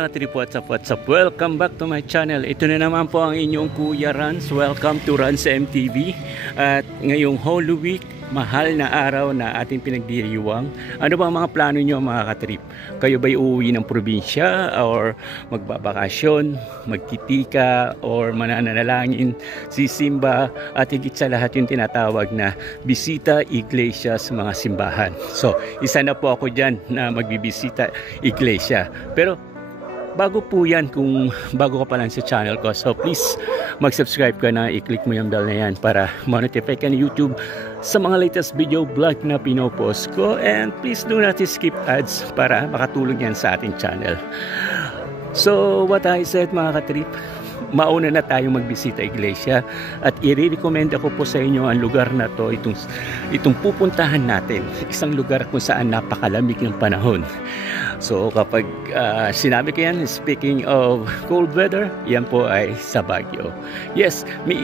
mga katrip, what's up? Welcome back to my channel. Ito na naman po ang inyong Kuya Rans. Welcome to Rans MTV. At ngayong Holy Week, mahal na araw na ating pinagdiriwang. Ano ba ang mga plano nyo mga katrip? Kayo ba'y uuwi ng probinsya or magbabakasyon, magkitika or mananalangin, sisimba at higit sa lahat yung tinatawag na bisita iglesia sa mga simbahan. So, isa na po ako dyan na magbibisita iglesia. Pero bago po yan, kung bago ka pa lang sa channel ko, so please mag-subscribe ka na, i-click mo yung bell na yan para ma-notify ka ni YouTube sa mga latest video vlog na pinopost ko. And please do not skip ads para makatulong yan sa ating channel. So what I said mga katrip, mauna na tayong magbisita iglesia at i-recommend ako po sa inyo ang lugar na to, itong pupuntahan natin, isang lugar kung saan napakalamig ng panahon. So kapag sinabi ko yan, speaking of cold weather, yan po ay sa Baguio. Yes, may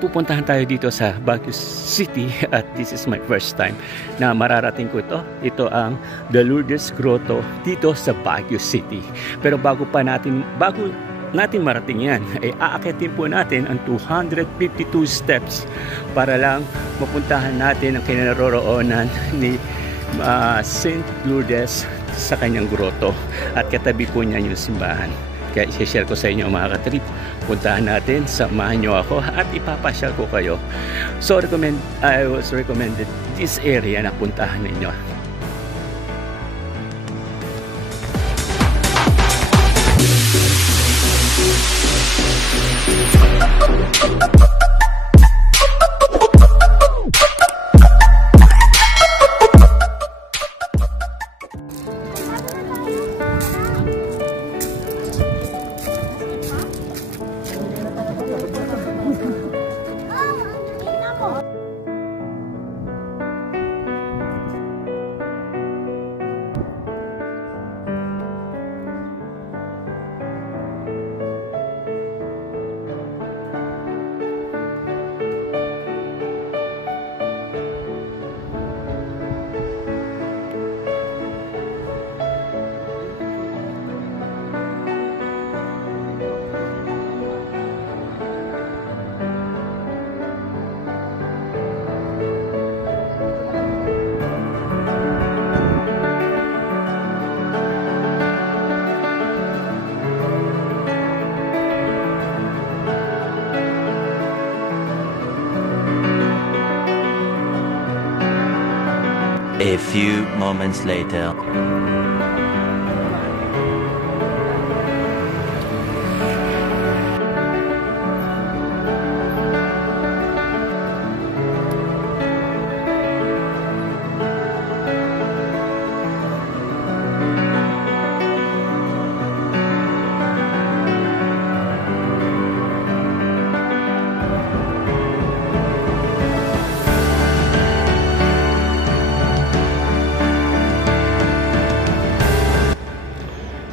pupuntahan tayo dito sa Baguio City at this is my first time na mararating ko ito. Ito ang The Lourdes Grotto dito sa Baguio City. Pero bago natin marating yan, ay aakitin po natin ang 252 steps para lang mapuntahan natin ang kinaroroonan ni Saint Lourdes sa kanyang grotto at katabi po niya yung simbahan. Kaya i-share ko sa inyo mga katrip, puntahan natin, samahan nyo ako at ipapasyal ko kayo. So I was recommended this area na puntahan ninyo. A few moments later.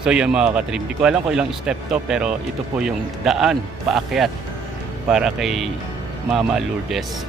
So yan mga katrip, di ko alam kung ilang step to, pero ito po yung daan paakyat para kay Mama Lourdes.